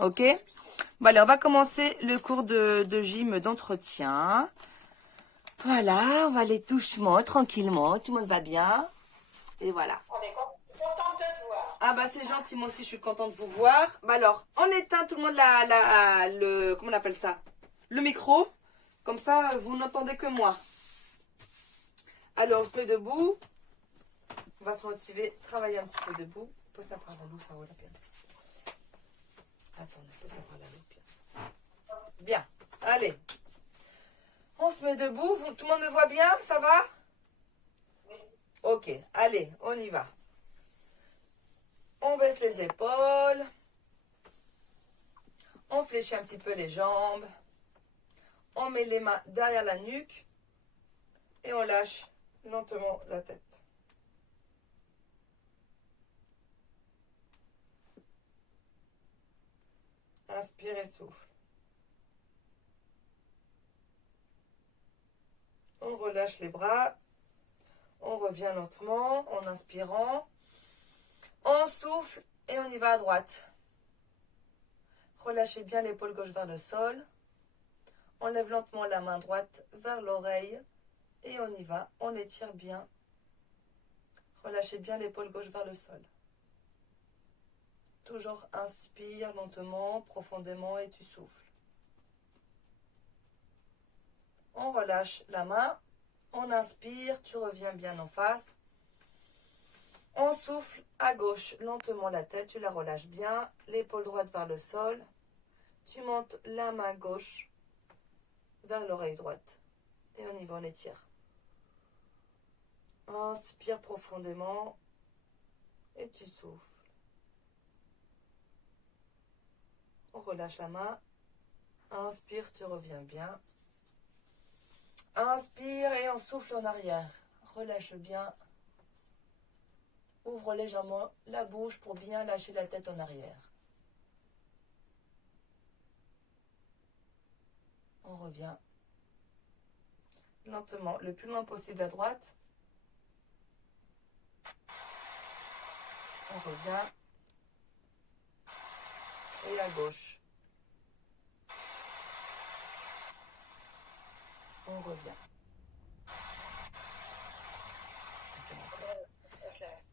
Ok? Bon, allez, on va commencer le cours de gym d'entretien. Voilà, on va aller doucement, tranquillement. Tout le monde va bien. Et voilà. On est contente de te voir. Ah bah c'est gentil, moi aussi je suis contente de vous voir. Bah alors, on éteint tout le monde comment on appelle ça? Le micro. Comme ça, vous n'entendez que moi. Alors, on se met debout. On va se motiver, travailler un petit peu debout. Pose ça par la loupe, ça va la pièce. Attendez, pose ça par la loupe, pièce. Bien, allez. On se met debout. Tout le monde me voit bien? Ça va? Oui. Ok, allez, on y va. On baisse les épaules. On fléchit un petit peu les jambes. On met les mains derrière la nuque. Et on lâche lentement la tête. Inspire et souffle. On relâche les bras. On revient lentement en inspirant. On souffle et on y va à droite. Relâchez bien l'épaule gauche vers le sol. On lève lentement la main droite vers l'oreille. Et on y va. On étire bien. Relâchez bien l'épaule gauche vers le sol. Toujours inspire lentement, profondément et tu souffles. On relâche la main. On inspire, tu reviens bien en face. On souffle à gauche, lentement la tête, tu la relâches bien. L'épaule droite vers le sol. Tu montes la main gauche vers l'oreille droite. Et on y va, on étire. Inspire profondément et tu souffles. On relâche la main. Inspire, tu reviens bien. Inspire et on souffle en arrière. Relâche bien. Ouvre légèrement la bouche pour bien lâcher la tête en arrière. On revient lentement, le plus loin possible à droite. On revient. Et à gauche. On revient.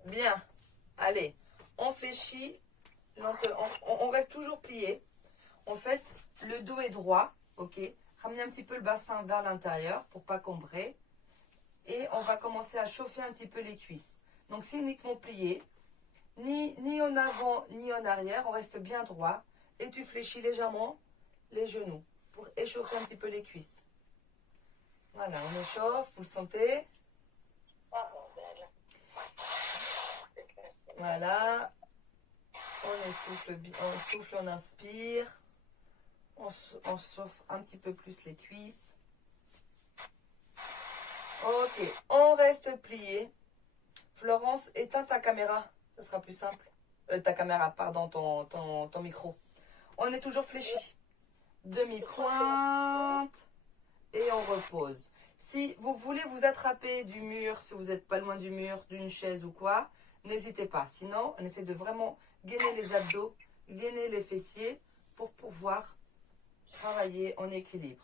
Bien. Allez, on fléchit. On reste toujours plié. En fait, le dos est droit. Ok. Ramenez un petit peu le bassin vers l'intérieur pour pas combrer. Et on va commencer à chauffer un petit peu les cuisses. Donc c'est uniquement plié. Ni en avant, ni en arrière. On reste bien droit. Et tu fléchis légèrement les genoux pour échauffer un petit peu les cuisses. Voilà, on échauffe. Vous le sentez? Ah, bordel. Voilà. On souffle, on inspire. On chauffe un petit peu plus les cuisses. Ok, on reste plié. Florence, éteins ta caméra. Ce sera plus simple. Ta caméra, pardon, ton micro. On est toujours fléchi. Demi-pointe. Et on repose. Si vous voulez vous attraper du mur, si vous n'êtes pas loin du mur, d'une chaise ou quoi, n'hésitez pas. Sinon, on essaie de vraiment gainer les abdos, gainer les fessiers pour pouvoir travailler en équilibre.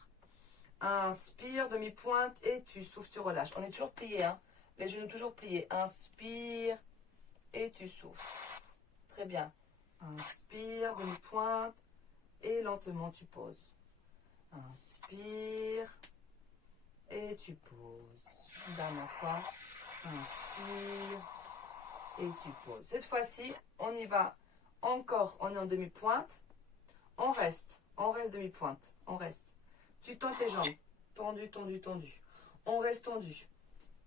Inspire, demi-pointe et tu souffles, tu relâches. On est toujours plié, hein. Les genoux toujours pliés. Inspire et tu souffles. Très bien. Inspire, demi-pointe et lentement tu poses. Inspire et tu poses. Une dernière fois. Inspire et tu poses. Cette fois-ci, on y va encore. On est en demi-pointe. On reste demi-pointe. On reste. Tu tends tes jambes. Tendu, tendu, tendu. On reste tendu.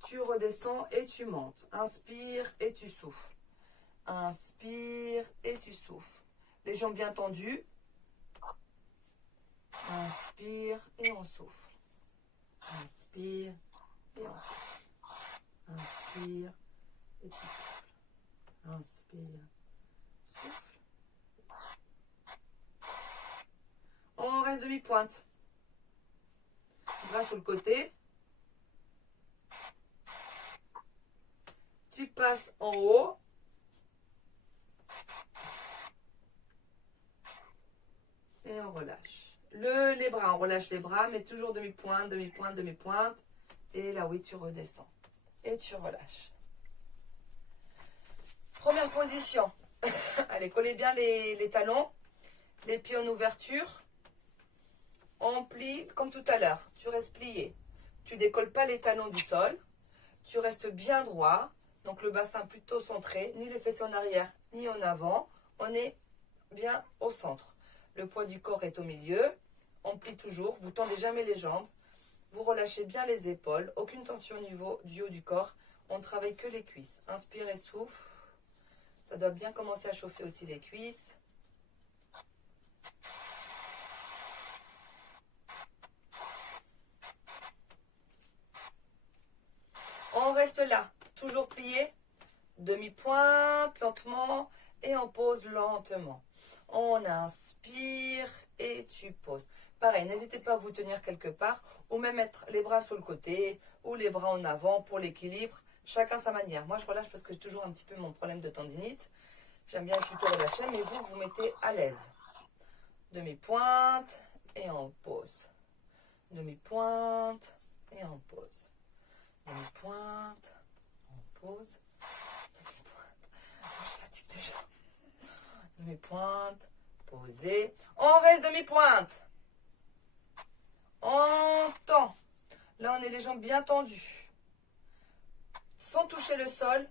Tu redescends et tu montes. Inspire et tu souffles. Inspire et tu souffles. Les jambes bien tendues. Inspire et on souffle. Inspire et on souffle. Inspire et tu souffles. Inspire, souffle. On reste demi-pointe. Bras sur le côté. Tu passes en haut. relâche. Les bras, on relâche les bras, mais toujours demi-pointe, demi-pointe, demi-pointe. Et là, oui, tu redescends. Et tu relâches. Première position. Allez, collez bien les talons. Les pieds en ouverture. On plie comme tout à l'heure. Tu restes plié. Tu décolles pas les talons du sol. Tu restes bien droit. Donc le bassin plutôt centré. Ni les fesses en arrière, ni en avant. On est bien au centre. Le poids du corps est au milieu. On plie toujours. Vous tendez jamais les jambes. Vous relâchez bien les épaules. Aucune tension au niveau du haut du corps. On ne travaille que les cuisses. Inspire et souffle. Ça doit bien commencer à chauffer aussi les cuisses. On reste là, toujours plié, demi-pointe, lentement, et on pose lentement. On inspire et tu poses. Pareil, n'hésitez pas à vous tenir quelque part, ou même mettre les bras sur le côté, ou les bras en avant pour l'équilibre. Chacun sa manière. Moi, je relâche parce que j'ai toujours un petit peu mon problème de tendinite. J'aime bien plutôt relâcher, mais vous, vous mettez à l'aise. Demi-pointe, et on pose. Demi-pointe, et on pose. Demi-pointe, on pose, demi-pointe, je fatigue déjà, demi-pointe, posez, on reste demi-pointe, on tend, là on est les jambes bien tendues, sans toucher le sol,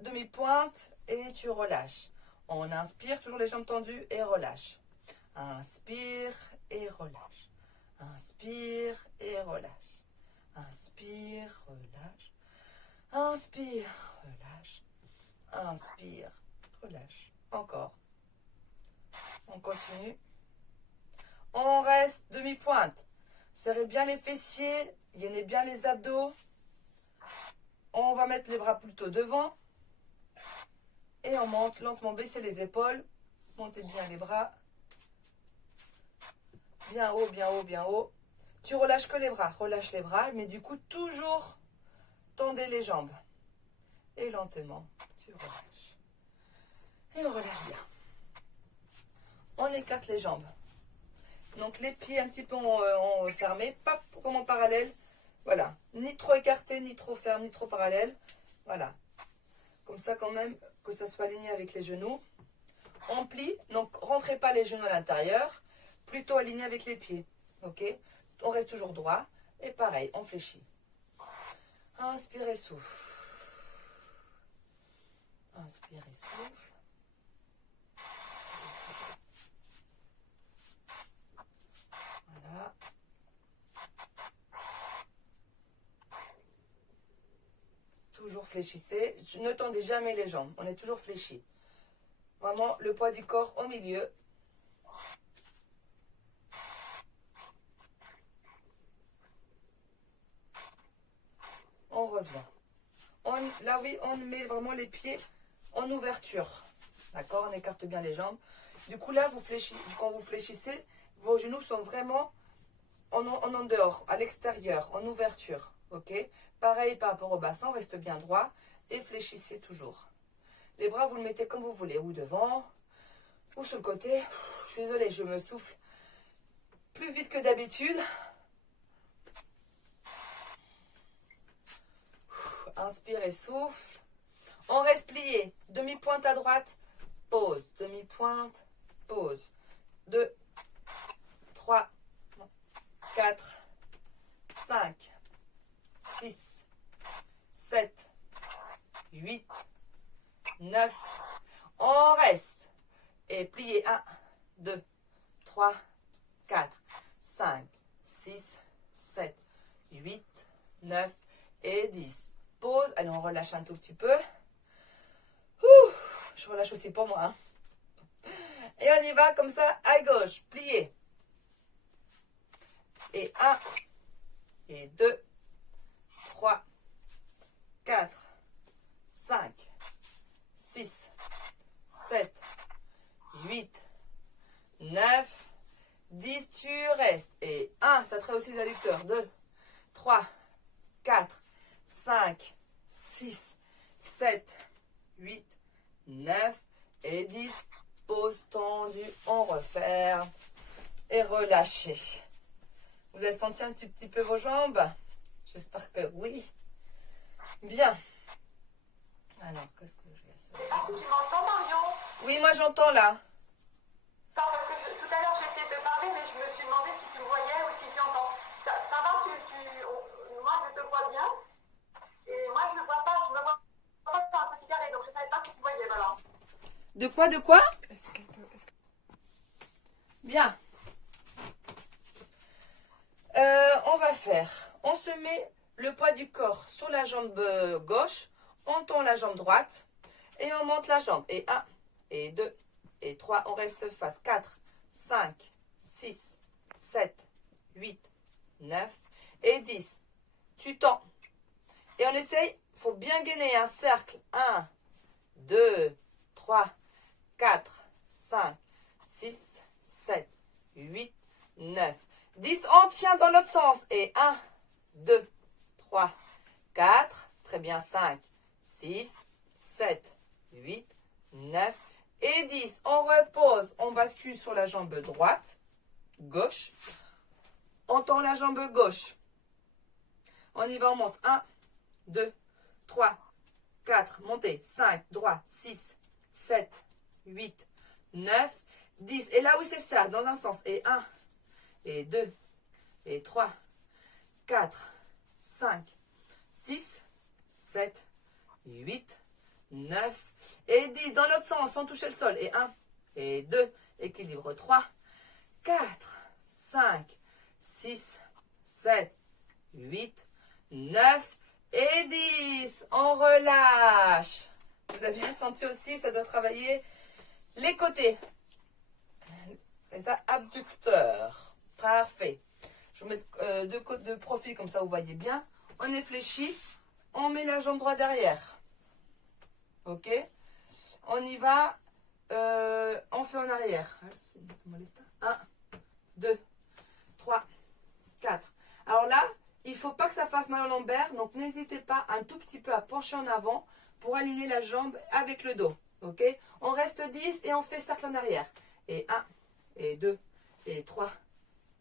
demi-pointe et tu relâches, on inspire, toujours les jambes tendues et relâche, inspire et relâche, inspire et relâche. Inspire, relâche. Inspire, relâche. Inspire, relâche. Encore. On continue. On reste demi-pointe. Serrez bien les fessiers. Gainez bien les abdos. On va mettre les bras plutôt devant. Et on monte lentement. Baissez les épaules. Montez bien les bras. Bien haut, bien haut, bien haut. Tu relâches que les bras, relâche les bras, mais du coup, toujours tendez les jambes. Et lentement, tu relâches. Et on relâche bien. On écarte les jambes. Donc les pieds un petit peu fermés, pas vraiment parallèles. Voilà, ni trop écartés, ni trop fermes, ni trop parallèles. Voilà. Comme ça quand même, que ça soit aligné avec les genoux. On plie, donc rentrez pas les genoux à l'intérieur, plutôt aligné avec les pieds. Ok ? On reste toujours droit. Et pareil, on fléchit. Inspire et souffle. Inspire et souffle. Voilà. Toujours fléchissez. Ne tendez jamais les jambes. On est toujours fléchi. Vraiment, le poids du corps au milieu. On revient. Là, oui, on met vraiment les pieds en ouverture. D'accord? On écarte bien les jambes. Du coup, là, quand vous fléchissez, vos genoux sont vraiment en dehors, à l'extérieur, en ouverture. Ok? Pareil par rapport au bassin, on reste bien droit et fléchissez toujours. Les bras, vous le mettez comme vous voulez, ou devant, ou sur le côté. Je suis désolée, je me souffle plus vite que d'habitude. Inspire et souffle. On reste plié. Demi-pointe à droite. Pause. Demi-pointe. Pause. 2, 3, 4, 5, 6, 7, 8, 9. On reste. Et plié. 1, 2, 3, 4, 5, 6, 7, 8, 9 et 10. Pause. Allez, on relâche un tout petit peu. Ouh, je relâche aussi pour moi. Hein. Et on y va comme ça, à gauche, plié. Et 1, et 2, 3, 4, 5, 6, 7, 8, 9, 10. Tu restes. Et 1, ça traite aussi les adducteurs. 2, 3, 4, 5, 6, 7, 8, 9 et 10. Pause tendue, on referme. et relâchez. Vous avez senti un petit peu vos jambes? J'espère que oui. Bien. Alors, qu'est-ce que je vais Je faire? sais pas si tu m'entends, Marion. Oui, moi j'entends là. Non, parce que tout à l'heure j'ai essayé de te parler, mais je me suis demandé si tu me voyais ou si tu entends. Ça va, moi je te vois bien. Et moi je ne vois pas, je me vois pas sur un petit carré, donc je ne savais pas si tu voyais, voilà. De quoi, de quoi? Bien. On va faire, on se met le poids du corps sur la jambe gauche, on tend la jambe droite et on monte la jambe. Et 1, et 2, et 3, on reste face. 4, 5, 6, 7, 8, 9 et 10. Tu tends. Et on essaye, il faut bien gainer un cercle. 1, 2, 3, 4, 5, 6, 7, 8, 9. 10, on tient dans l'autre sens. Et 1, 2, 3, 4, très bien, 5, 6, 7, 8, 9 et 10. On repose, on bascule sur la jambe droite, gauche. On tend la jambe gauche. On y va, on monte. 1, 2, 3, 4, montez. 5, droit, 6, 7, 8, 9, 10. Et là, oui, c'est ça, dans un sens. Et 1, et 2, et 3, 4, 5, 6, 7, 8, 9 et 10. Dans l'autre sens, sans toucher le sol. Et 1, et 2, équilibre 3, 4, 5, 6, 7, 8, 9 et 10. On relâche. Vous avez bien senti aussi, ça doit travailler les côtés. Les abducteurs. Parfait. Je vous mets de profil comme ça, vous voyez bien. On est fléchi. On met la jambe droite derrière. Ok. On y va. On fait en arrière. 1, 2, 3, 4. Alors là, il ne faut pas que ça fasse mal au lombaire. Donc, n'hésitez pas un tout petit peu à pencher en avant pour aligner la jambe avec le dos. Ok. On reste 10 et on fait cercle en arrière. Et 1, et 2, et 3,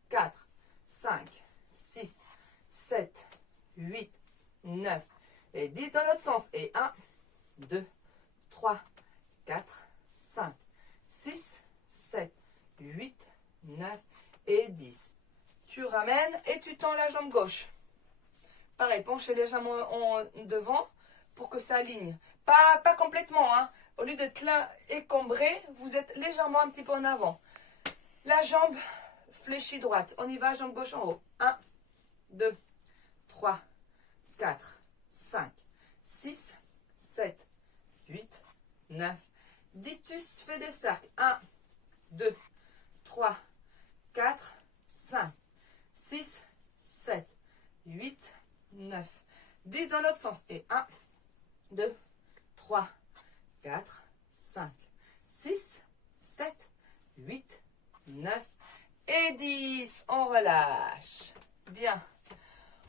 4, 5, 6, 7, 8, 9 et 10 dans l'autre sens. Et 1, 2, 3, 4, 5, 6, 7, 8, 9 et 10. Tu ramènes et tu tends la jambe gauche. Pareil, penchez légèrement en devant pour que ça aligne. Pas complètement, hein. Au lieu d'être là écombré, vous êtes légèrement un petit peu en avant. La jambe fléchie droite. On y va, jambe gauche en haut. 1, 2, 3, 4, 5, 6, 7, 8, 9, 10. Tu fais des cercles. 1, 2, 3, 4, 5, 6, 7, 8, 9, 10 dans l'autre sens. Et 1, 2, 3, 4, 5, 6, 7, 8, 9 et 10. On relâche. Bien.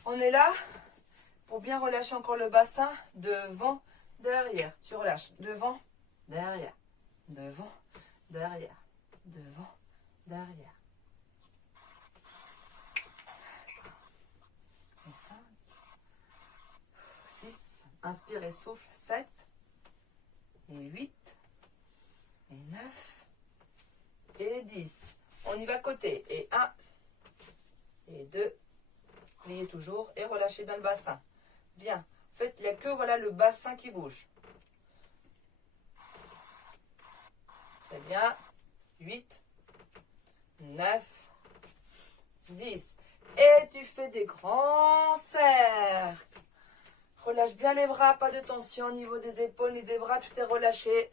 On est là pour bien relâcher encore le bassin. Devant, derrière. Tu relâches. Devant, derrière. Devant, derrière. Devant, derrière. 5, 6. Inspire et souffle. 7 et 8 et 9 et 10. On y va côté. Et 1 et 2. Pliez toujours et relâchez bien le bassin. Bien. Faites, il n'y a que voilà, le bassin qui bouge. Très bien. 8, 9, 10. Et tu fais des grands cercles. Relâche bien les bras, pas de tension au niveau des épaules ni des bras, tout est relâché.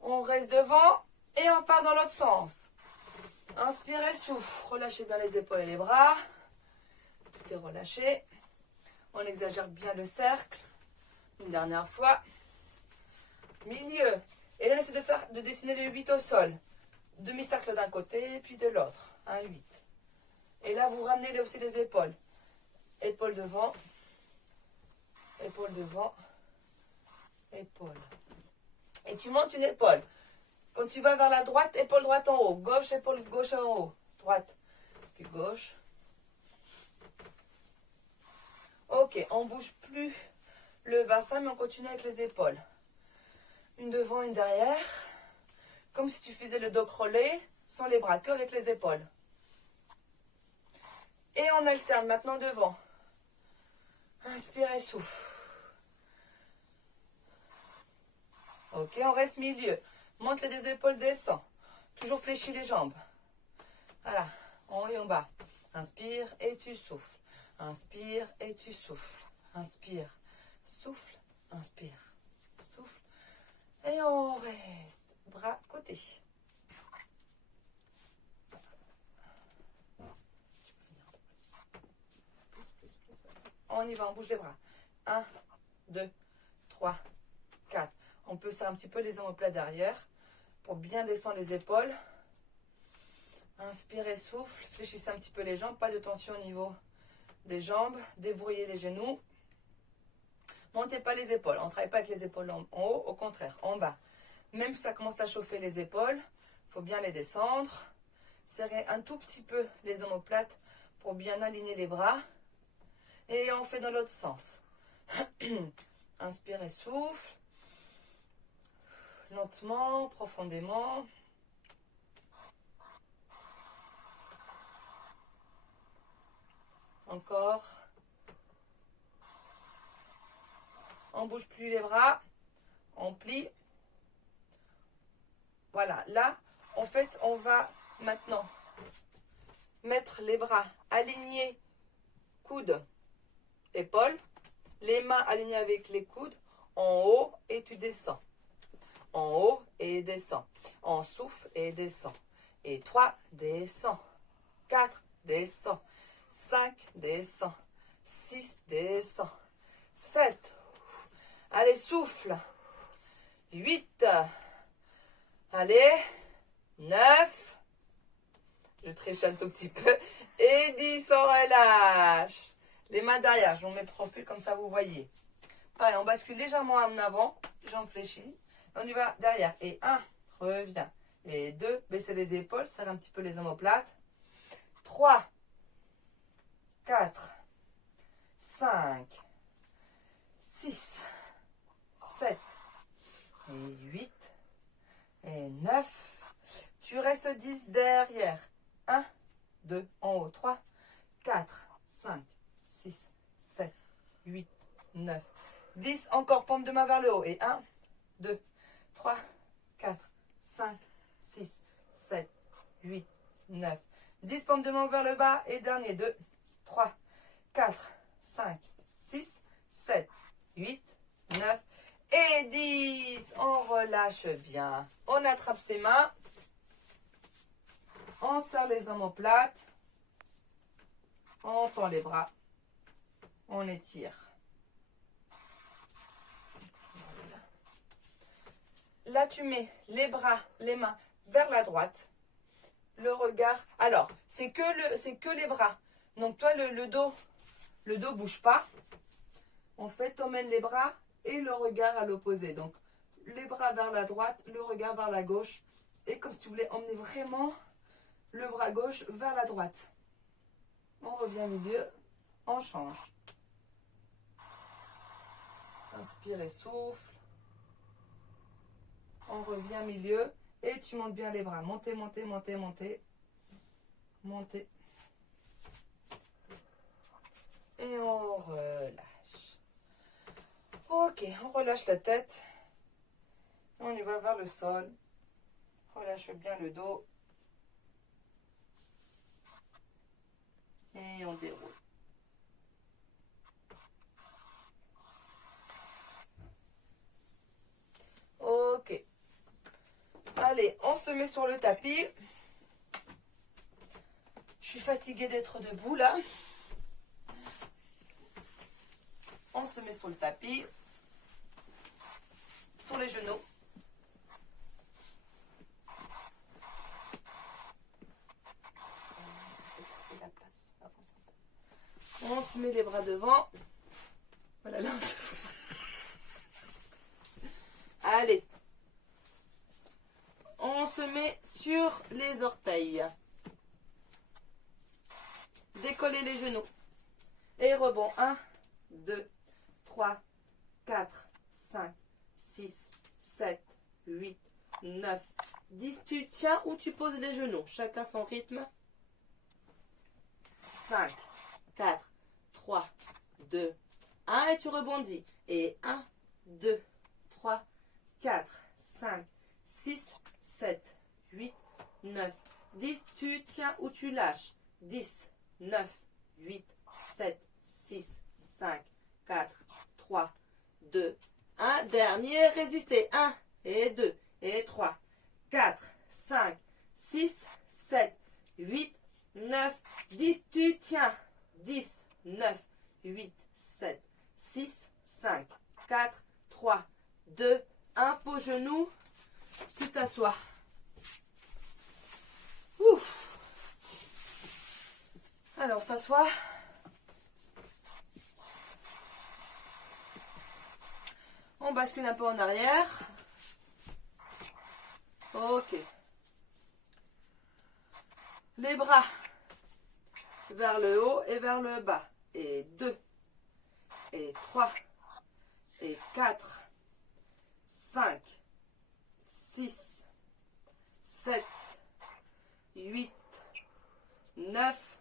On reste devant et on part dans l'autre sens. Inspirez, souffle. Relâchez bien les épaules et les bras. Tout est relâché. On exagère bien le cercle. Une dernière fois. Milieu. Et là, on essaie de dessiner les 8 au sol. Demi-cercle d'un côté, puis de l'autre. Un 8. Et là, vous ramenez aussi les épaules. Épaules devant. Épaule devant. Épaule. Et tu montes une épaule. Quand tu vas vers la droite, épaule droite en haut. Gauche, épaule gauche en haut. Droite. Puis gauche. Ok, on bouge plus le bassin, mais on continue avec les épaules. Une devant, une derrière. Comme si tu faisais le dos crawlé, sans les bras, que avec les épaules. Et on alterne maintenant devant. Inspire et souffle. Ok, on reste milieu. Monte les deux épaules, descend. Toujours fléchis les jambes. Voilà, en haut et en bas. Inspire et tu souffles. Inspire et tu souffles. Inspire, souffle, inspire, souffle. Et on reste. Bras côté. On y va, on bouge les bras. 1, 2, 3, 4. On peut faire un petit peu les omoplates derrière pour bien descendre les épaules. Inspirez, souffle, fléchissez un petit peu les jambes, pas de tension au niveau des jambes, déverrouillez les genoux. Montez pas les épaules, on ne travaille pas avec les épaules en haut, au contraire, en bas. Même si ça commence à chauffer les épaules, il faut bien les descendre. Serrez un tout petit peu les omoplates pour bien aligner les bras. Et on fait dans l'autre sens. Inspirez, souffle. Lentement, profondément. Encore. On ne bouge plus les bras. On plie. Voilà. Là, en fait, on va maintenant mettre les bras alignés, coudes, épaules. Les mains alignées avec les coudes. En haut et tu descends. En haut et descends. On souffle et descend. Et 3, descend. 4, descend. 5, descend. 6, descend. 7. Allez, souffle. 8. Allez. 9. Je triche un tout petit peu. Et 10, on relâche. Les mains derrière. Je vous mets profil comme ça, vous voyez. Pareil, on bascule légèrement en avant. Jambes fléchies. On y va derrière. Et 1, reviens. Et 2, baissez les épaules. Serre un petit peu les omoplates. 3. 4, 5, 6, 7, et 8, et 9. Tu restes 10 derrière. 1, 2, en haut. 3, 4, 5, 6, 7, 8, 9, 10. Encore, paume de main vers le haut. Et 1, 2, 3, 4, 5, 6, 7, 8, 9. 10 paumes de main vers le bas. Et dernier, 2, 3, 4, 5, 6, 7, 8, 9 et 10. On relâche bien. On attrape ses mains. On serre les omoplates. On tend les bras. On étire. Voilà. Là, tu mets les bras, les mains vers la droite. Le regard. Alors, c'est que les bras. Donc, toi, le dos bouge pas. En fait, on mène les bras et le regard à l'opposé. Donc, les bras vers la droite, le regard vers la gauche. Et comme si tu voulais emmener vraiment le bras gauche vers la droite. On revient au milieu. On change. Inspire et souffle. On revient au milieu. Et tu montes bien les bras. Montez, montez, montez, montez. Montez. Et on relâche. Ok, on relâche la tête. On y va vers le sol. Relâche bien le dos. Et on déroule. Ok. Allez, on se met sur le tapis. Je suis fatiguée d'être debout là. On se met sur le tapis. Sur les genoux. La place. On se met les bras devant. Voilà là. On sur les orteils. Décollez les genoux. Et rebond. 1, 2, 3, 4, 5, 6, 7, 8, 9, 10. Tu tiens ou tu poses les genoux. Chacun son rythme. 5, 4, 3, 2, 1. Et tu rebondis. Et 1, 2, 3, 4, 5, 6, 7, 8, 9, 10. Tu tiens ou tu lâches. 10, 9, 8, 7, 6, 5, 4, 3, 2, 1. Dernier, résistez. 1 et 2 et 3, 4, 5, 6, 7, 8, 9, 10. Tu tiens. 10, 9, 8, 7, 6, 5, 4, 3, 2, 1. Pose genou. Tu t'assois. Ouf. Alors, s'assoit. On bascule un peu en arrière. Ok. Les bras vers le haut et vers le bas. Et 2, et 3, et 4, 5, 6, 7, 8, 9,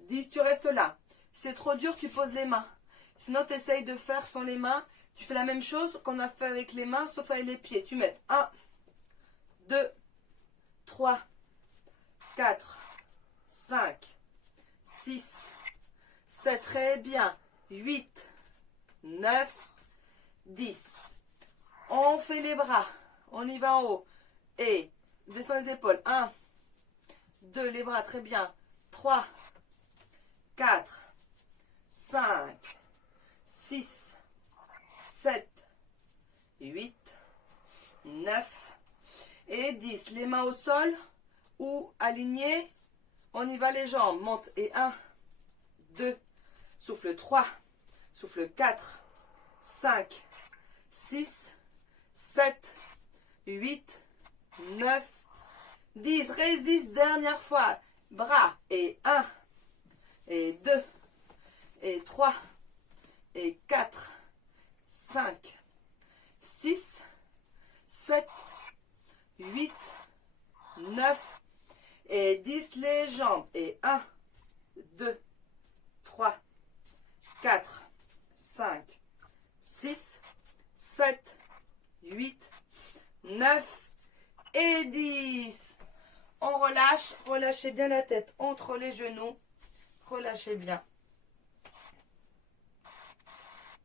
10. Tu restes là. Si c'est trop dur, tu poses les mains. Sinon, tu essayes de faire sans les mains. Tu fais la même chose qu'on a fait avec les mains, sauf avec les pieds. Tu mets 1, 2, 3, 4, 5, 6, 7, très bien, 8, 9, 10. On fait les bras, on y va en haut. Et descend les épaules. 1, 2, les bras, très bien. 3, 4, 5, 6, 7, 8, 9 et 10. Les mains au sol ou alignées. On y va les jambes. Monte et 1, 2, souffle 3, souffle 4, 5, 6, 7, 8, 9, 10. Résiste, dernière fois. Bras et 1, et 2, et 3, et 4, 5, 6, 7, 8, 9 et 10. Les jambes. Et 1, 2, 3, 4, 5, 6, 7, 8, 9 et 10. On relâche. Relâchez bien la tête entre les genoux. Relâchez bien.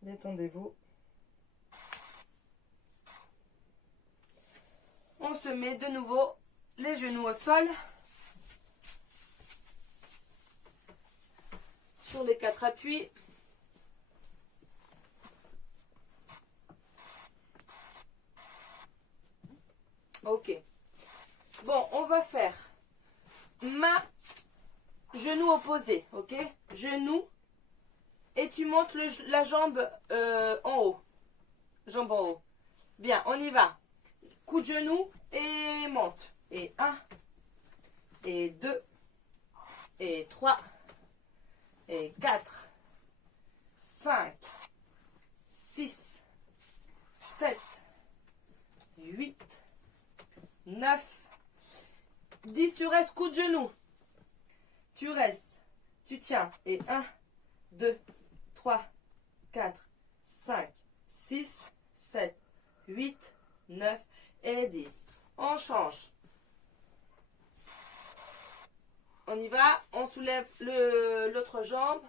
Détendez-vous. On se met de nouveau les genoux au sol. Sur les 4 appuis. Ok. Bon, on va faire main, genou opposé. Ok. Genou. Et tu montes la jambe en haut. Jambe en haut. Bien, on y va. Coup de genou et monte. Et 1, et 2, et 3, et 4, 5, 6, 7, 8, 9, 10. Tu restes coup de genou. Tu restes. Tu tiens. Et 1, 2, 3, 4, 5, 6, 7, 8, 9 et 10. On change. On y va. On soulève l'autre jambe.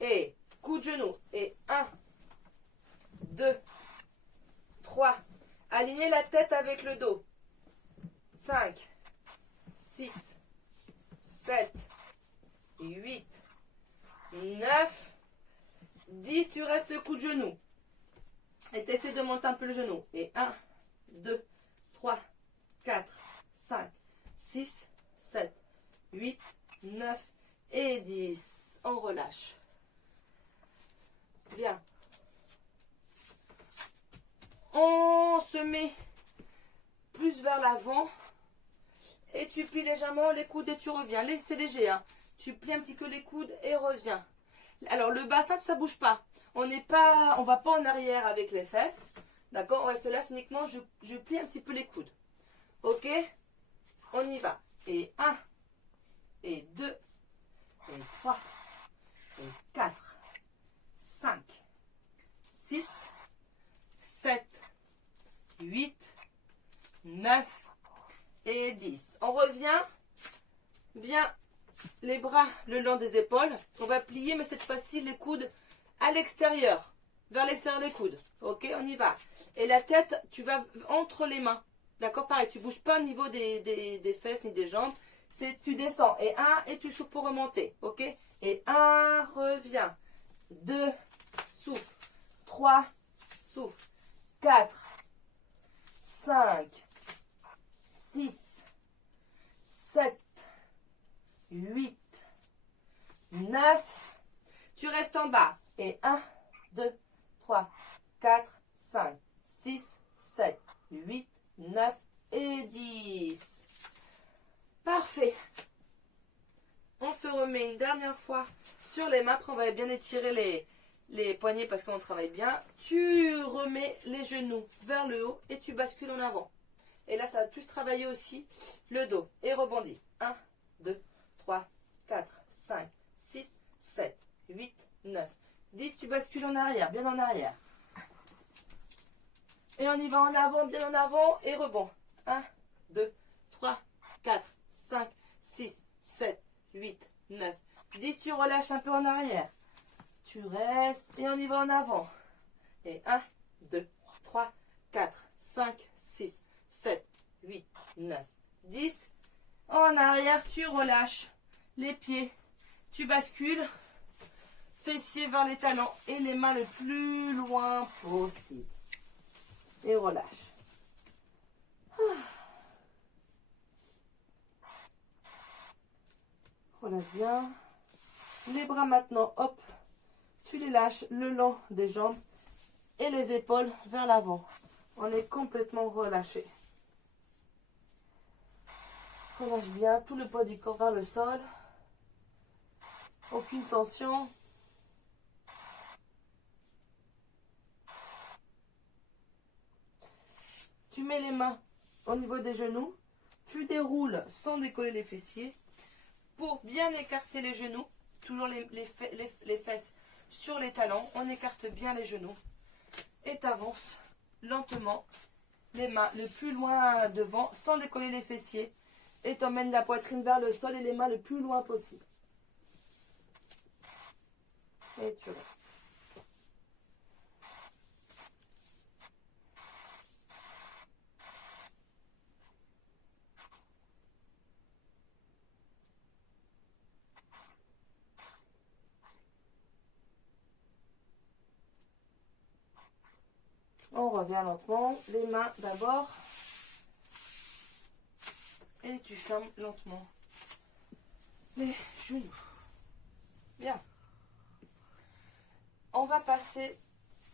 Et coup de genou. Et 1, 2, 3. Alignez la tête avec le dos. 5, 6, 7, 8, 9, 10. Tu restes coup de genou. Et tu essaies de monter un peu le genou. Et 1, 2, 3, 4, 5, 6, 7, 8, 9 et 10. On relâche. Bien. On se met plus vers l'avant. tu plies légèrement les coudes et tu reviens. C'est léger, hein. Tu plies un petit peu les coudes et reviens. Alors, le bassin, ça bouge pas. On va pas en arrière avec les fesses. D'accord? On reste là, c'est uniquement, je plie un petit peu les coudes. Ok? On y va. Et 1, et 2, et 3, et 4, 5, 6, 7, 8, 9 et 10. On revient bien les bras le long des épaules. On va plier, mais cette fois-ci, les coudes à l'extérieur. Vers l'extérieur des coudes. Ok, on y va. Et la tête, tu vas entre les mains. D'accord, pareil, tu bouges pas au niveau des fesses ni des jambes. Tu descends. Et 1, et tu souffles pour remonter. Ok? Et 1, reviens. 2, souffle. 3, souffle. 4, 5, 6, 7, 8, 9. Tu restes en bas. Et 1, 2, 3, 4, 5, 6, 7, 8, 9 et 10. Parfait. On se remet une dernière fois sur les mains. Après, on va bien étirer les poignets parce qu'on travaille bien. Tu remets les genoux vers le haut et tu bascules en avant. Et là, ça va plus travailler aussi le dos. Et rebondis. 1, 2, 3, 4, 5, 6, 7, 8, 9, 10. Tu bascules en arrière, bien en arrière. Et on y va en avant, bien en avant. Et rebond. 1, 2, 3, 4, 5, 6, 7, 8, 9, 10. Tu relâches un peu en arrière. Tu restes et on y va en avant. Et 1, 2, 3, 4, 5, 6, 7, 8, 9, 10. En arrière, tu relâches les pieds. Tu bascules. Fessiers vers les talons et les mains le plus loin possible. Et relâche. Relâche bien. Les bras maintenant, hop. Tu les lâches le long des jambes et les épaules vers l'avant. On est complètement relâché. Relâche bien tout le poids du corps vers le sol. Aucune tension. Tu mets les mains au niveau des genoux. Tu déroules sans décoller les fessiers. Pour bien écarter les genoux, toujours les fesses sur les talons, on écarte bien les genoux. Et tu avances lentement, les mains le plus loin devant, sans décoller les fessiers. Et tu emmènes la poitrine vers le sol et les mains le plus loin possible. Et tu restes. On revient lentement, les mains d'abord. Et tu fermes lentement les genoux. Bien. On va passer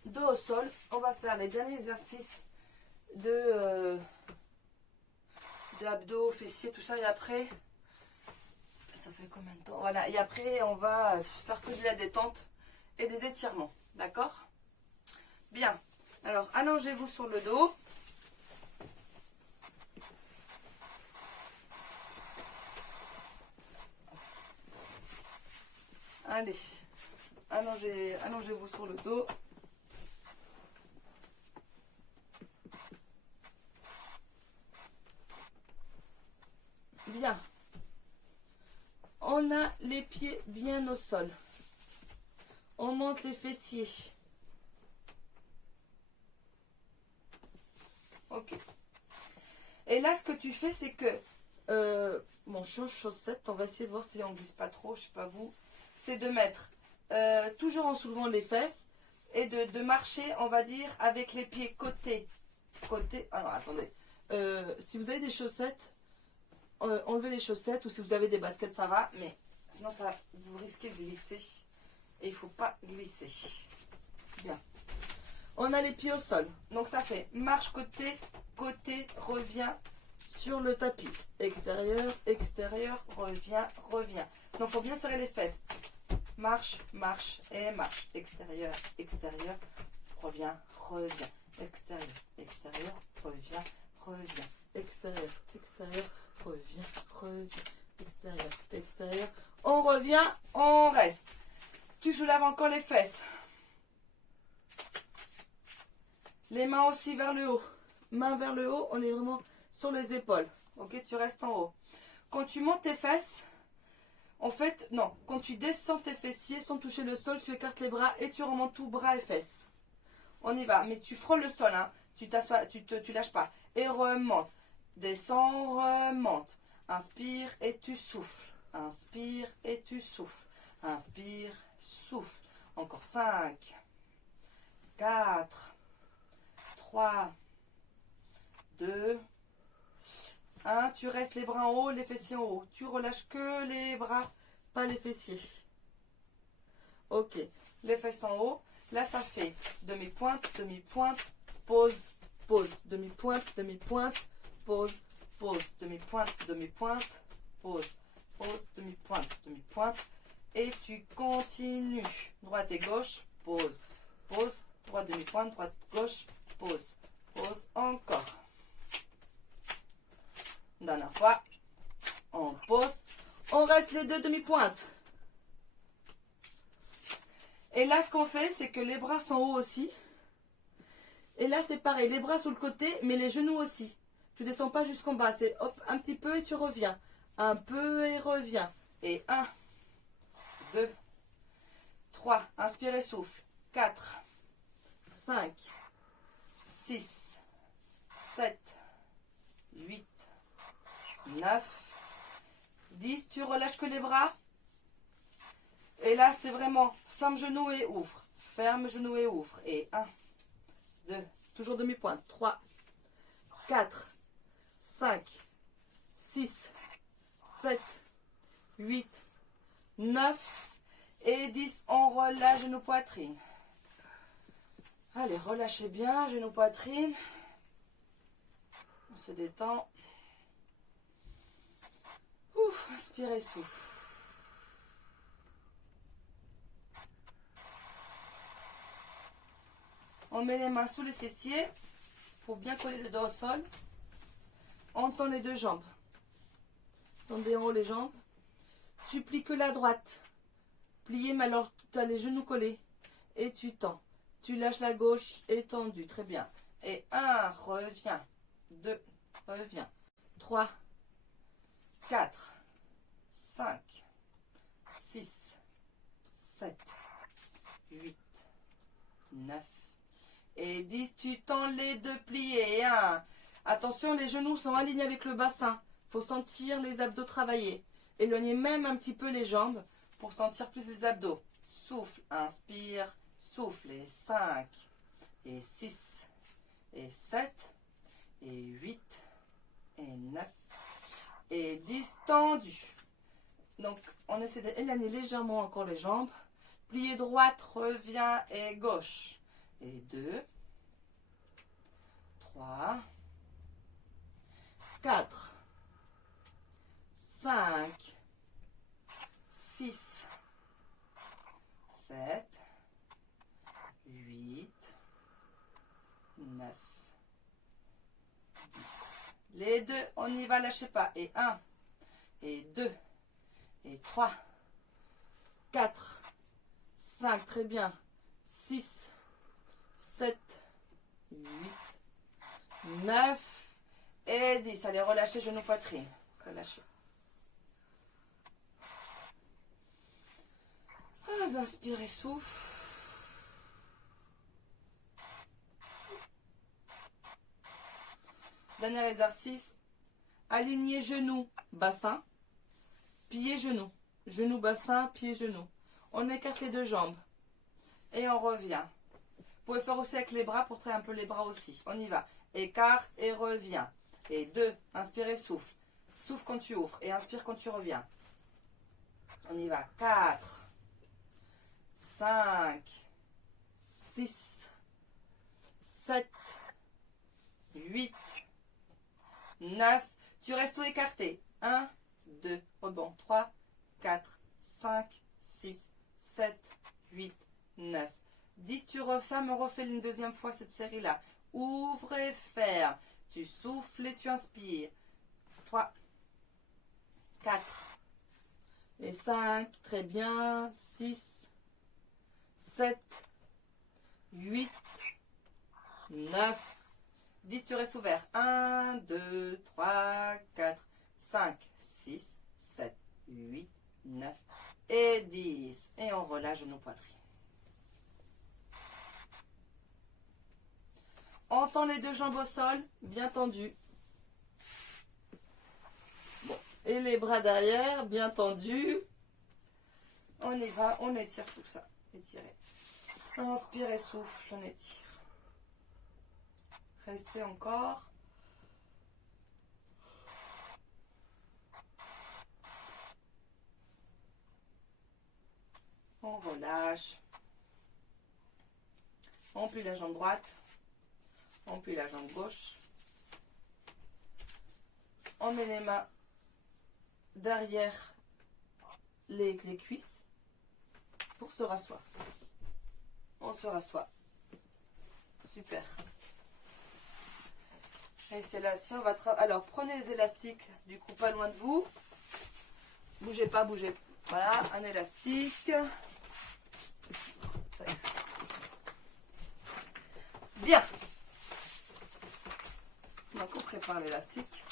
dos au sol. On va faire les derniers exercices de abdos, fessiers, tout ça. Et après, ça fait combien de temps? Voilà. Et après, on va faire que de la détente et des étirements. D'accord? Bien. Alors, allongez-vous sur le dos. Allez, allongez-vous sur le dos. Bien. On a les pieds bien au sol. On monte les fessiers. Ok. Et là, ce que tu fais, c'est que mon chaussette, on va essayer de voir si on glisse pas trop, je sais pas vous. C'est de mettre toujours en soulevant les fesses et de marcher, on va dire, avec les pieds côté. Alors, attendez. Si vous avez des chaussettes, enlevez les chaussettes, ou si vous avez des baskets, ça va, mais sinon, vous risquez de glisser. Et il ne faut pas glisser. Bien. On a les pieds au sol. Donc, ça fait marche côté, revient, sur le tapis. Extérieur, extérieur, reviens, reviens. Donc, il faut bien serrer les fesses. Marche, marche et marche. Extérieur, extérieur, reviens, reviens. Extérieur, extérieur, reviens, reviens. Extérieur, extérieur, reviens, reviens. Extérieur, extérieur. On revient, on reste. Tu soulèves encore les fesses. Les mains aussi vers le haut. Mains vers le haut, on est vraiment sur les épaules. Ok, tu restes en haut. Quand tu montes tes fesses, en fait, non. Quand tu descends tes fessiers sans toucher le sol, tu écartes les bras et tu remontes tout bras et fesses. On y va, mais tu frôles le sol, hein. Tu t'assois, tu lâches pas. Et remonte. Descends, remonte. Inspire et tu souffles. Inspire et tu souffles. Inspire, souffle. Encore 5, 4, 3, 2, 1. Tu restes les bras en haut, les fessiers en haut. Tu relâches que les bras, pas les fessiers. Ok, les fesses en haut. Là, ça fait demi-pointe, pause, pause. Demi-pointe, pause, pause. Demi-pointe, pause, pause. Demi-pointe. Et tu continues. Droite et gauche, pause, pause. Droite, demi-pointe, droite, gauche, pause, pause. Encore. Dernière fois. On pose. On reste les deux demi-pointes. Et là, ce qu'on fait, c'est que les bras sont hauts aussi. Et là, c'est pareil. Les bras sur le côté, mais les genoux aussi. Tu descends pas jusqu'en bas. C'est hop, un petit peu et tu reviens. Un peu et reviens. Et 1, 2, 3. Inspire et souffle. 4, 5, 6, 7, 8, 9, 10. Tu relâches que les bras. Et là, c'est vraiment ferme genou et ouvre. Ferme genou et ouvre. Et 1, 2, toujours demi-pointe. 3, 4, 5, 6, 7, 8, 9 et 10. On relâche genou poitrine. Allez, relâchez bien, genou poitrine. On se détend. Ouf, inspirez, souffle. On met les mains sous les fessiers pour bien coller le dos au sol. On tend les deux jambes. Tendez en haut les jambes. Tu plies que la droite. Pliez, mais alors tu as les genoux collés. Et tu tends. Tu lâches la gauche étendue. Très bien. Et 1, reviens. 2, reviens. 3, 4, 5, 6, 7, 8, 9. Et 10, tu tends les deux pliés. 1. Attention, les genoux sont alignés avec le bassin. Il faut sentir les abdos travailler. Éloignez même un petit peu les jambes pour sentir plus les abdos. Souffle, inspire, souffle. Et 5, et 6, et 7, et 8, et 9, et 10. Tendu. Donc, on essaie d'éloigner légèrement encore les jambes. Pliez droite, revient et gauche. Et 2, 3, 4, 5, 6, 7, 8, 9, 10. Les deux, on y va, lâchez pas. Et 1, et 2, et 3, 4, 5, très bien. 6, 7, 8, 9 et 10. Allez, relâchez genou poitrine. Relâchez. Inspirez, souffle. Dernier exercice. Alignez genoux, bassin, pied, genou. Genou, bassin, pied, genou. On écarte les deux jambes. Et on revient. Vous pouvez faire aussi avec les bras pour traiter un peu les bras aussi. On y va. Écarte et reviens. Et 2. Inspirez, souffle. Souffle quand tu ouvres. Et inspire quand tu reviens. On y va. 4, 5, 6, 7, 8, 9. Tu restes tout écarté. 1, 2, rebond. 3, 4, 5, 6, 7, 8, 9, 10. Tu refermes, on refait une deuxième fois cette série-là. Ouvre et ferme. Tu souffles et tu inspires. 3, 4 et 5. Très bien. 6, 7, 8, 9, 10. Tu restes ouvert. 1, 2, 3, 4, 5, 6, 7, 8, 9 et 10. Et on relâche nos poitrines. On tend les deux jambes au sol, bien tendues. Bon. Et les bras derrière, bien tendus. On y va, on étire tout ça. Étirez. Inspire et souffle, on étire. Restez encore. On relâche. On plie la jambe droite. On plie la jambe gauche. On met les mains derrière les cuisses pour se rasseoir. On se rassoit. Super. Et c'est là, si on va travailler. Alors, prenez les élastiques, du coup, pas loin de vous. Bougez pas, bougez. Voilà, un élastique. Bien. Donc, on prépare l'élastique.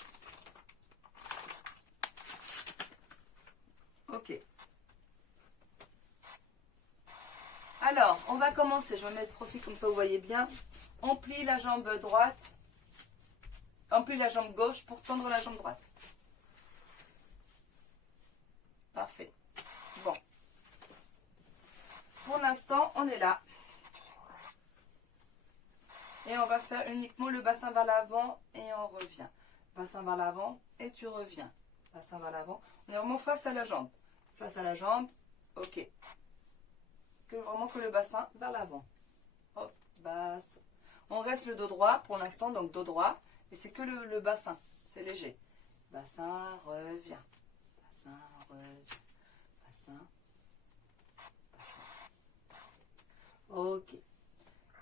Ok. Alors, on va commencer. Je vais mettre profil comme ça, vous voyez bien. On plie la jambe droite. On plie la jambe gauche pour tendre la jambe droite. Parfait. Bon. Pour l'instant, on est là. Et on va faire uniquement le bassin vers l'avant et on revient. Bassin vers l'avant et tu reviens. Bassin vers l'avant. On est vraiment face à la jambe. Face à la jambe. Ok. Vraiment que le bassin vers l'avant. Hop, basse. On reste le dos droit pour l'instant, donc dos droit. Et c'est que le bassin. C'est léger. Bassin, revient. Bassin, revient. Bassin. Bassin. Ok.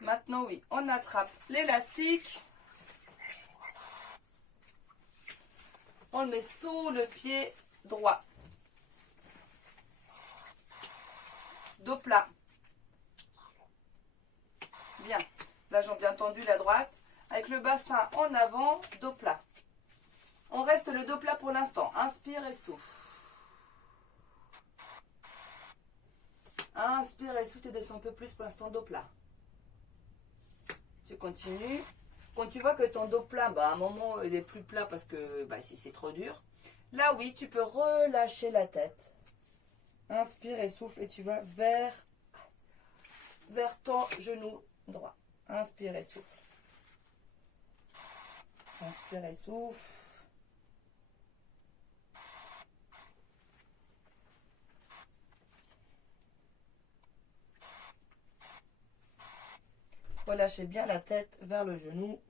Maintenant, oui, on attrape l'élastique. On le met sous le pied droit. Dos plat. Bien. La jambe bien tendue, la droite. Avec le bassin en avant, dos plat. On reste le dos plat pour l'instant. Inspire et souffle. Inspire et souffle et descends un peu plus pour l'instant, dos plat. Tu continues. Quand tu vois que ton dos plat, à un moment, il est plus plat parce que si c'est trop dur. Là, oui, tu peux relâcher la tête. Inspire et souffle et tu vas vers ton genou droit. Inspire et souffle. Inspire et souffle. Relâchez bien la tête vers le genou.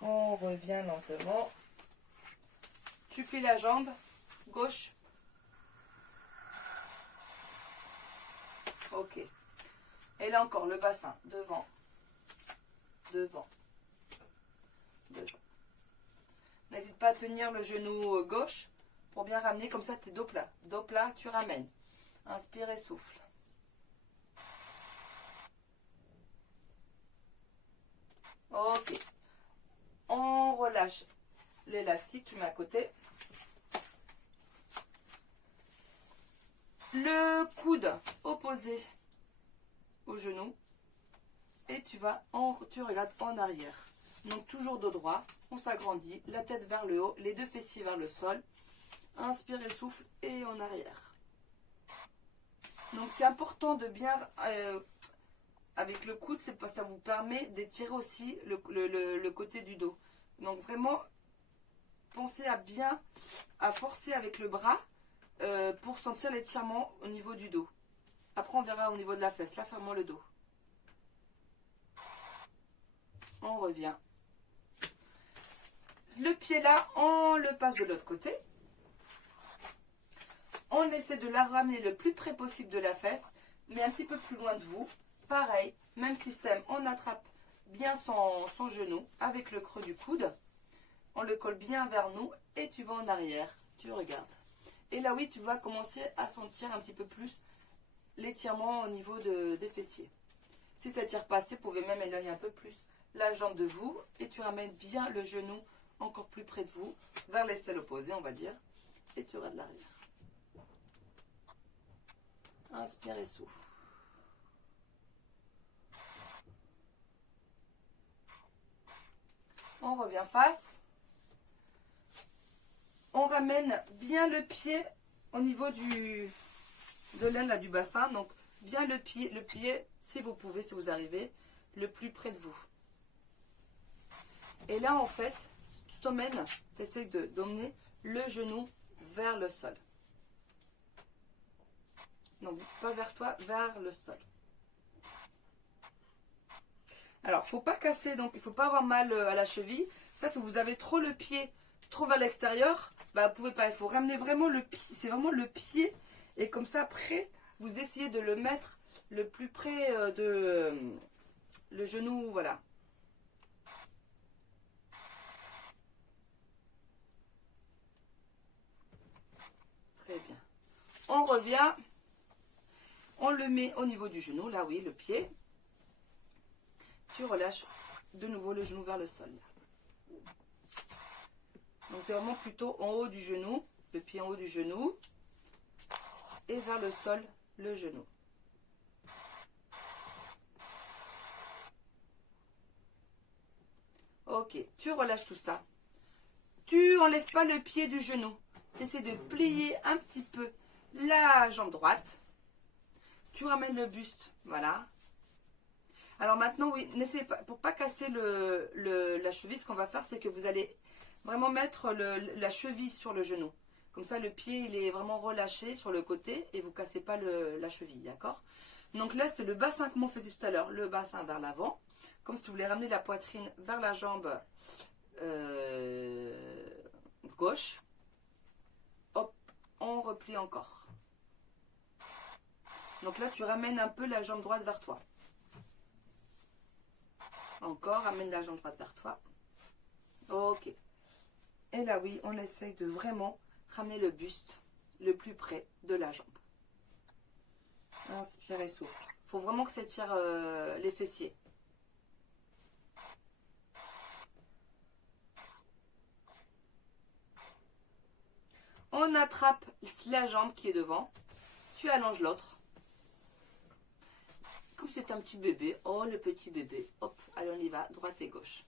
On revient lentement. Tu plies la jambe gauche. Ok. Et là encore, le bassin. Devant. Devant. Devant. N'hésite pas à tenir le genou gauche pour bien ramener. Comme ça, tu es dos plat. Dos plat, tu ramènes. Inspire et souffle. Ok. On relâche l'élastique, tu mets à côté. Le coude opposé au genou. Et tu regardes en arrière. Donc toujours dos droit, on s'agrandit, la tête vers le haut, les deux fessiers vers le sol. Inspire et souffle et en arrière. Donc c'est important de bien... avec le coude, c'est parce que ça vous permet d'étirer aussi le côté du dos. Donc vraiment, pensez à forcer avec le bras pour sentir l'étirement au niveau du dos. Après, on verra au niveau de la fesse. Là, c'est vraiment le dos. On revient. Le pied là, on le passe de l'autre côté. On essaie de la ramener le plus près possible de la fesse, mais un petit peu plus loin de vous. Pareil, même système, on attrape bien son genou avec le creux du coude. On le colle bien vers nous et tu vas en arrière. Tu regardes. Et là, oui, tu vas commencer à sentir un petit peu plus l'étirement au niveau des fessiers. Si ça tire pas assez, vous pouvez même éloigner un peu plus la jambe de vous et tu ramènes bien le genou encore plus près de vous, vers l'aisselle opposée, on va dire, et tu regardes l'arrière. Inspire et souffle. On revient face. On ramène bien le pied au niveau de l'aine là, du bassin. Donc bien le pied, si vous pouvez, si vous arrivez, le plus près de vous. Et là, en fait, tu t'emmènes, tu essaies d'emmener le genou vers le sol. Donc, pas vers toi, vers le sol. Alors, faut pas casser, donc il faut pas avoir mal à la cheville. Ça, si vous avez trop le pied, trop vers l'extérieur, bah, vous pouvez pas. Il faut ramener vraiment le pied, c'est vraiment le pied. Et comme ça, après, vous essayez de le mettre le plus près le genou, voilà. Très bien. On revient. On le met au niveau du genou, là oui, le pied. Tu relâches de nouveau le genou vers le sol. Donc c'est vraiment plutôt en haut du genou, le pied en haut du genou. Et vers le sol, le genou. Ok, tu relâches tout ça. Tu enlèves pas le pied du genou. Tu essaies de plier un petit peu la jambe droite. Tu ramènes le buste, voilà. Alors maintenant, oui, n'essayez pas, pour pas casser la cheville, ce qu'on va faire, c'est que vous allez vraiment mettre la cheville sur le genou. Comme ça, le pied, il est vraiment relâché sur le côté et vous ne cassez pas la cheville, d'accord? Donc là, c'est le bassin comme on faisait tout à l'heure, le bassin vers l'avant. Comme si vous voulez ramener la poitrine vers la jambe gauche. Hop, on replie encore. Donc là, tu ramènes un peu la jambe droite vers toi. Encore, ramène la jambe droite vers toi. Ok. Et là, oui, on essaye de vraiment ramener le buste le plus près de la jambe. Inspire et souffle. Il faut vraiment que ça tire les fessiers. On attrape la jambe qui est devant. Tu allonges l'autre. Comme c'est un petit bébé. Oh, le petit bébé. Hop, allez, on y va. Droite et gauche.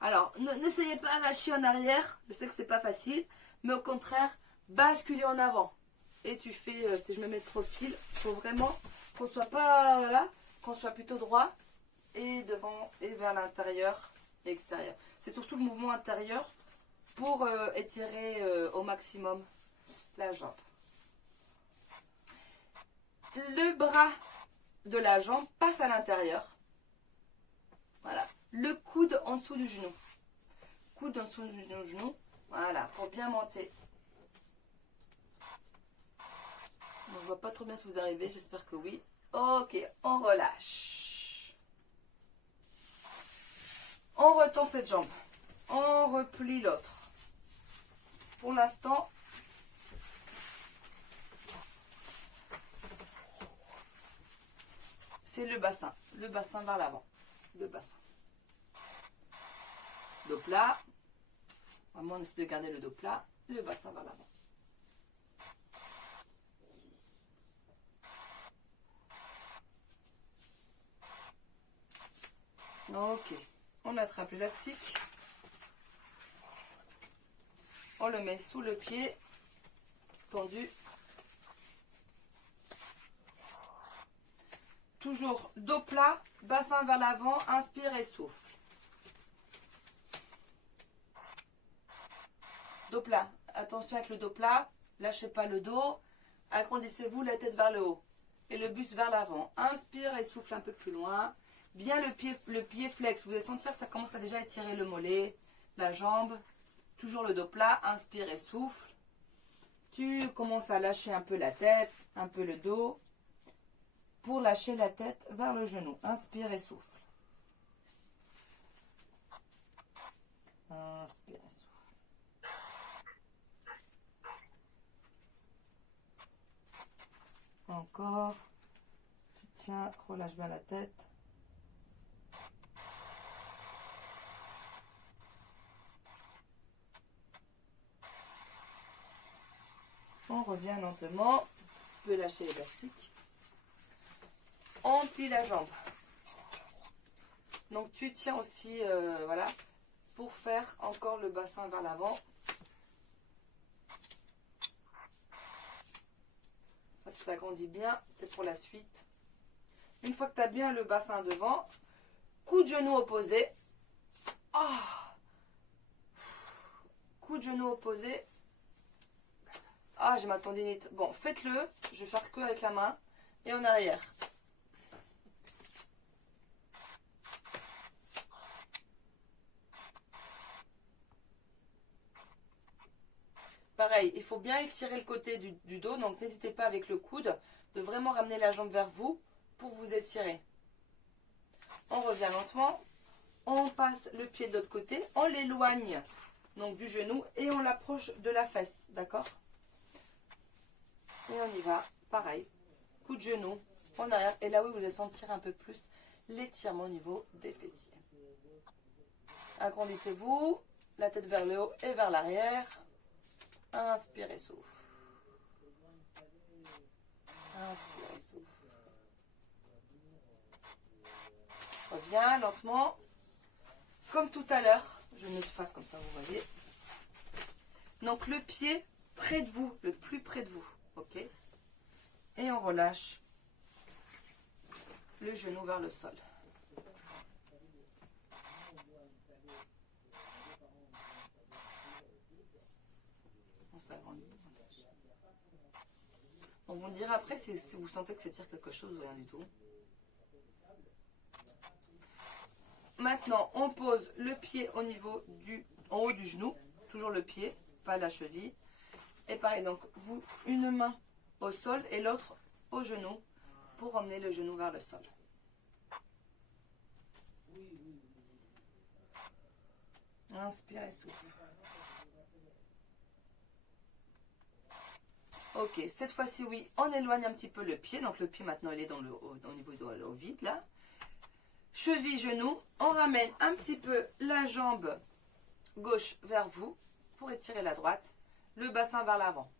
Alors, n'essayez pas à lâcher en arrière. Je sais que c'est pas facile. Mais au contraire, basculer en avant. Et tu fais, si je me mets de profil, il faut vraiment qu'on soit pas là, qu'on soit plutôt droit. Et devant et vers l'intérieur et extérieur. C'est surtout le mouvement intérieur pour étirer au maximum la jambe. Le bras de la jambe passe à l'intérieur. Voilà. Le coude en dessous du genou. Coude en dessous du genou. Voilà, pour bien monter. On ne voit pas trop bien si vous arrivez, j'espère que oui. Ok, on relâche. On retend cette jambe. On replie l'autre. Pour l'instant, c'est le bassin vers l'avant, le bassin. Dos plat, vraiment on essaie de garder le dos plat, le bassin vers l'avant. Ok, on attrape l'élastique, on le met sous le pied, tendu. Toujours dos plat, bassin vers l'avant, inspire et souffle. Dos plat, attention avec le dos plat, lâchez pas le dos, agrandissez-vous la tête vers le haut. et le buste vers l'avant. Inspire et souffle un peu plus loin. Bien le pied flex. Vous allez sentir que ça commence à déjà étirer le mollet, la jambe. Toujours le dos plat. Inspire et souffle. Tu commences à lâcher un peu la tête, un peu le dos. Pour lâcher la tête vers le genou. Inspire et souffle. Inspire et souffle. Encore. Tu tiens, relâche bien la tête. On revient lentement. Tu peux lâcher l'élastique. On plie la jambe. Donc tu tiens aussi, voilà, pour faire encore le bassin vers l'avant. Tu t'agrandis bien, c'est pour la suite. Une fois que tu as bien le bassin devant, coup de genou opposé. Oh, coup de genou opposé. Ah, j'ai ma tendinite. Bon, faites-le. Je vais faire que avec la main. Et en arrière. Pareil, il faut bien étirer le côté du dos. Donc, n'hésitez pas avec le coude de vraiment ramener la jambe vers vous pour vous étirer. On revient lentement. On passe le pied de l'autre côté. On l'éloigne donc du genou et on l'approche de la fesse. D'accord ? Et on y va. Pareil. Coup de genou en arrière. Et là, oui, vous allez sentir un peu plus l'étirement au niveau des fessiers. Agrandissez-vous. La tête vers le haut et vers l'arrière. Inspirez, souffle. Inspirez, souffle. Reviens lentement. Comme tout à l'heure. Je me fasse comme ça, vous voyez. Donc le pied près de vous, le plus près de vous. Ok. Et on relâche le genou vers le sol. On s'agrandit. On vous le dira après si vous sentez que ça tire quelque chose ou rien du tout. Maintenant, on pose le pied au niveau en haut du genou. Toujours le pied, pas la cheville. Et pareil, donc vous, une main au sol et l'autre au genou pour emmener le genou vers le sol. Inspire et souffle. Ok, cette fois-ci, oui, on éloigne un petit peu le pied. Donc le pied maintenant, il est au niveau au vide là. Cheville, genou. On ramène un petit peu la jambe gauche vers vous pour étirer la droite. Le bassin vers l'avant.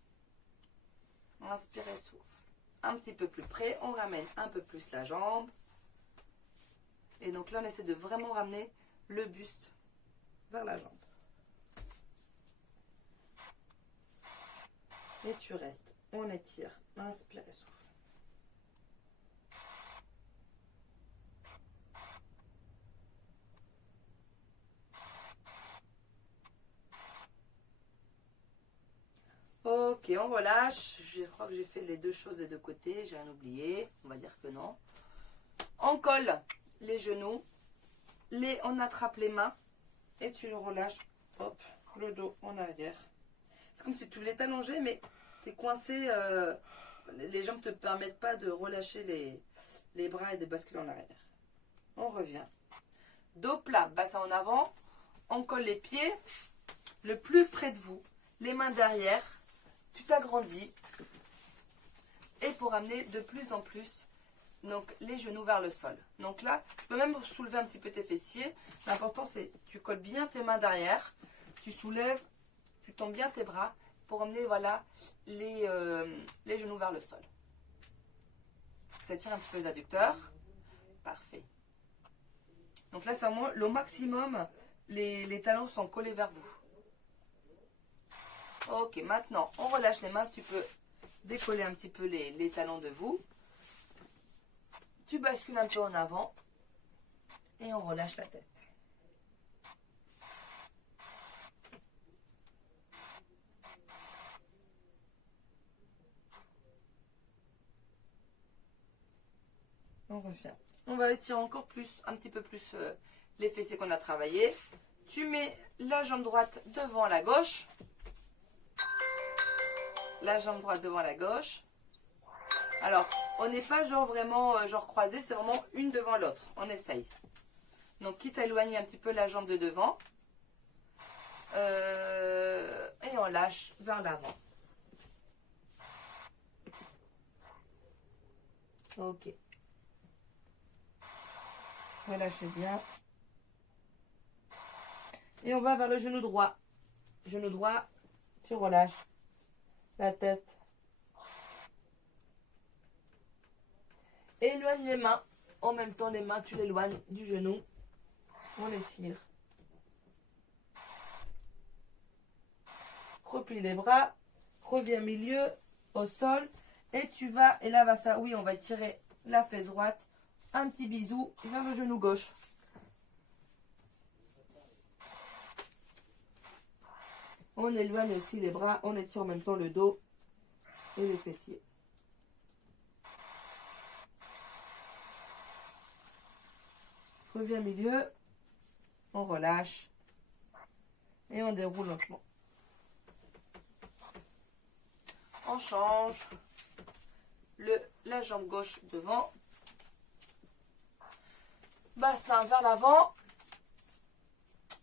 Inspirez, souffle. Un petit peu plus près, on ramène un peu plus la jambe. Et donc là, on essaie de vraiment ramener le buste vers la jambe. Et tu restes. On étire. Inspire et souffle. Ok, on relâche. Je crois que j'ai fait les deux choses des deux côtés. J'ai rien oublié. On va dire que non. On colle les genoux. On attrape les mains. Et tu le relâches. Hop, le dos en arrière. C'est comme si tu voulais t'allonger, mais tu es coincé. Les jambes ne te permettent pas de relâcher les bras et de basculer en arrière. On revient. Dos plat, bassin en avant. On colle les pieds le plus près de vous. Les mains derrière. Tu t'agrandis. Et pour amener de plus en plus donc, les genoux vers le sol. Donc là, tu peux même soulever un petit peu tes fessiers. L'important, c'est que tu colles bien tes mains derrière. Tu soulèves, tu tends bien tes bras pour emmener voilà, les genoux vers le sol. Ça tire un petit peu les adducteurs. Parfait. Donc là, c'est vraiment le maximum. Les talons sont collés vers vous. Ok, maintenant, on relâche les mains. Tu peux décoller un petit peu les talons de vous. Tu bascules un peu en avant. Et on relâche la tête. On revient. On va étirer encore plus, un petit peu plus les fessiers qu'on a travaillé. Tu mets la jambe droite devant la gauche. La jambe droite devant la gauche. Alors, on n'est pas genre vraiment genre croisé, c'est vraiment une devant l'autre. On essaye. Donc, quitte à éloigner un petit peu la jambe de devant. Et on lâche vers l'avant. Ok. Relâchez bien. Et on va vers le genou droit. Genou droit, tu relâches la tête. Éloigne les mains. En même temps, les mains, tu l'éloignes du genou. On étire. Replie les bras. Reviens milieu, au sol. Et tu vas, et là, va ça, oui, on va tirer la fesse droite. Un petit bisou vers le genou gauche. On éloigne aussi les bras, on étire en même temps le dos et les fessiers. Reviens milieu, on relâche et on déroule lentement. On change la jambe gauche devant. Bassin vers l'avant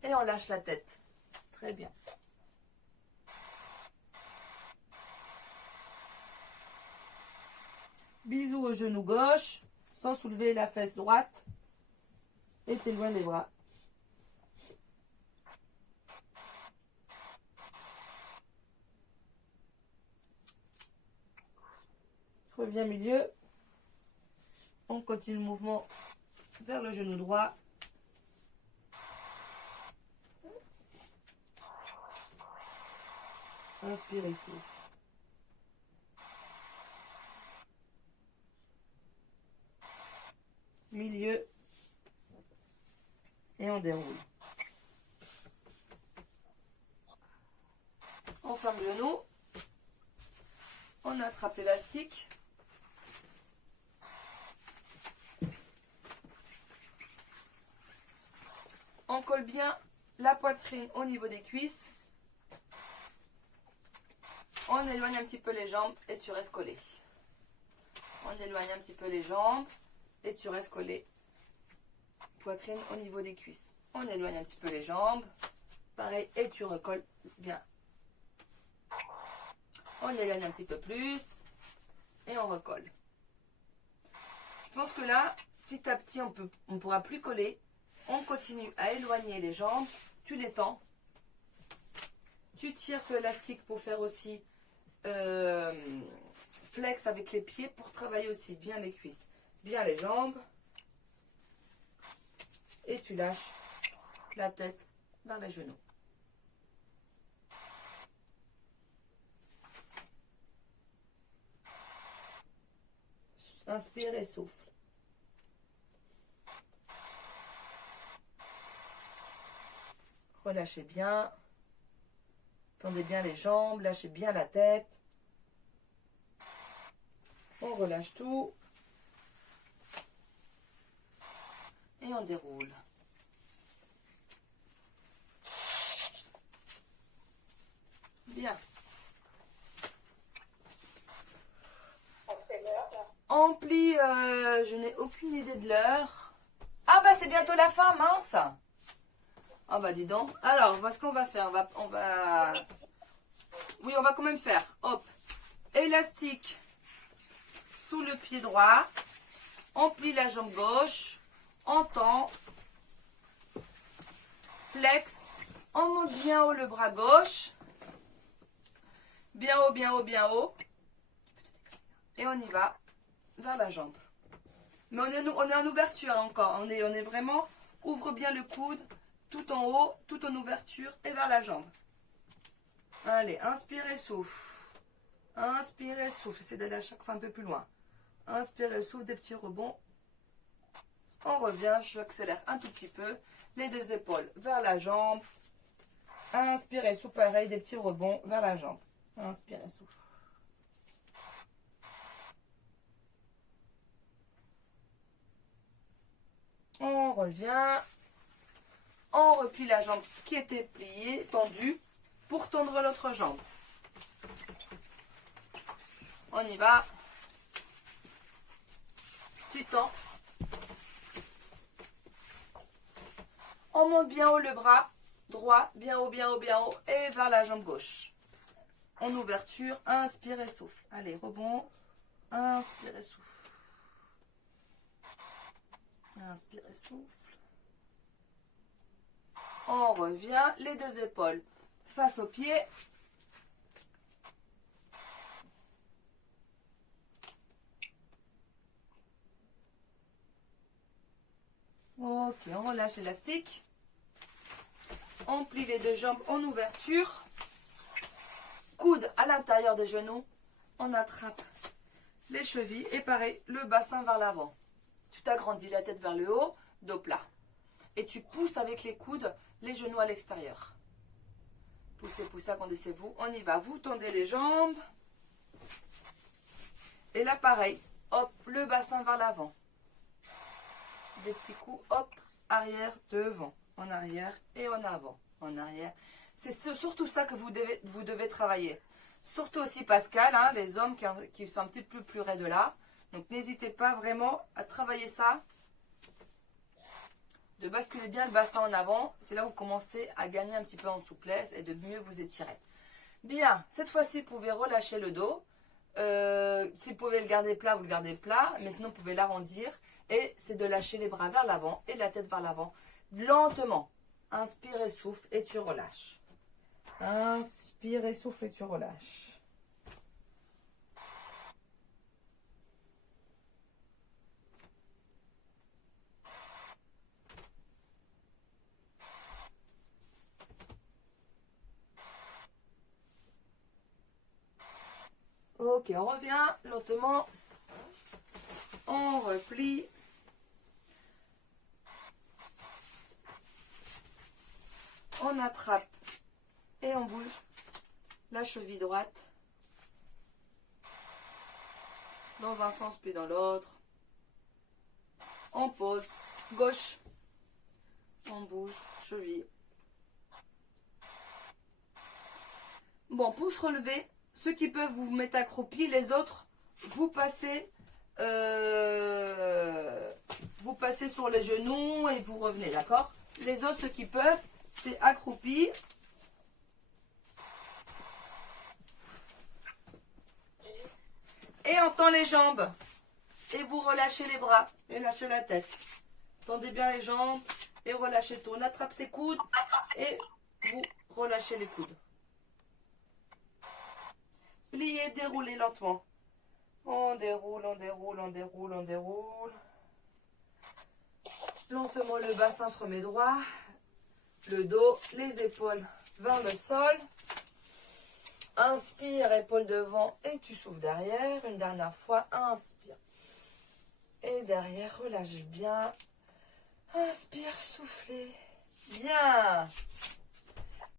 et on lâche la tête. Très bien. Bisous au genou gauche, sans soulever la fesse droite. Et t'éloignes les bras. Reviens milieu. On continue le mouvement vers le genou droit. Inspirez, souffle. Milieu. Et on déroule. On ferme le genou. On attrape l'élastique. On colle bien la poitrine au niveau des cuisses. On éloigne un petit peu les jambes et tu restes collé. On éloigne un petit peu les jambes et tu restes collé. Poitrine au niveau des cuisses. On éloigne un petit peu les jambes. Pareil, et tu recolles bien. On éloigne un petit peu plus. Et on recolle. Je pense que là, petit à petit, on ne pourra plus coller. On continue à éloigner les jambes. Tu l'étends. Tu tires sur l'élastique pour faire aussi flex avec les pieds. Pour travailler aussi bien les cuisses, bien les jambes. Et tu lâches la tête vers les genoux. Inspire et souffle. Relâchez bien. Tendez bien les jambes, lâchez bien la tête. On relâche tout. Et on déroule. Bien. On plie, je n'ai aucune idée de l'heure. Ah bah c'est bientôt la fin, mince. Ah bah dis donc. Alors, ce qu'on va faire, oui, on va quand même faire. Hop, élastique sous le pied droit. On plie la jambe gauche. On tend. Flex. On monte bien haut le bras gauche. Bien haut, bien haut, bien haut. Et on y va vers la jambe. Mais on est en ouverture encore. On est vraiment, ouvre bien le coude. Tout en haut, tout en ouverture et vers la jambe. Allez, inspirez, souffle. Inspirez, souffle. Essayez d'aller à chaque fois un peu plus loin. Inspirez, souffle, des petits rebonds. On revient, je accélère un tout petit peu. Les deux épaules vers la jambe. Inspirez, souffle, pareil, des petits rebonds vers la jambe. Inspirez, souffle. On revient. On replie la jambe qui était pliée, tendue, pour tendre l'autre jambe. On y va. Tu tends. On monte bien haut le bras droit, bien haut, bien haut, bien haut, et vers la jambe gauche. En ouverture, inspire et souffle. Allez, rebond. Inspire et souffle. Inspire et souffle. On revient, les deux épaules face aux pieds. Ok, on relâche l'élastique. On plie les deux jambes en ouverture. Coude à l'intérieur des genoux. On attrape les chevilles et pareil, le bassin vers l'avant. Tu t'agrandis la tête vers le haut, dos plat. Et tu pousses avec les coudes les genoux à l'extérieur. Poussez, poussez, agrandissez-vous. On y va. Vous tendez les jambes. Et là, pareil. Hop, le bassin vers l'avant. Des petits coups. Hop, arrière, devant. En arrière et en avant. En arrière. C'est surtout ça que vous devez travailler. Surtout aussi Pascal, hein, les hommes qui sont un petit peu plus raides là. Donc, n'hésitez pas vraiment à travailler ça. De basculer bien le bassin en avant, c'est là où vous commencez à gagner un petit peu en souplesse et de mieux vous étirer. Bien, cette fois-ci, vous pouvez relâcher le dos. Si vous pouvez le garder plat, vous le gardez plat, mais sinon, vous pouvez l'arrondir. Et c'est de lâcher les bras vers l'avant et la tête vers l'avant. Lentement. Inspire et souffle et tu relâches. Inspire et souffle et tu relâches. Ok, on revient lentement. On replie. On attrape et on bouge la cheville droite dans un sens puis dans l'autre. On pose gauche. On bouge cheville. Bon, pour se relever, ceux qui peuvent vous mettre accroupi, les autres, vous passez sur les genoux et vous revenez, d'accord? Les autres, ceux qui peuvent, c'est accroupi. Et on tend les jambes. Et vous relâchez les bras et lâchez la tête. Tendez bien les jambes et relâchez tout. On attrape ses coudes et vous relâchez les coudes. Pliez, déroulez lentement. On déroule, on déroule, on déroule, on déroule. Lentement, le bassin se remet droit. Le dos, les épaules vers le sol. Inspire, épaule devant et tu souffles derrière. Une dernière fois, inspire. Et derrière, relâche bien. Inspire, soufflez. Bien.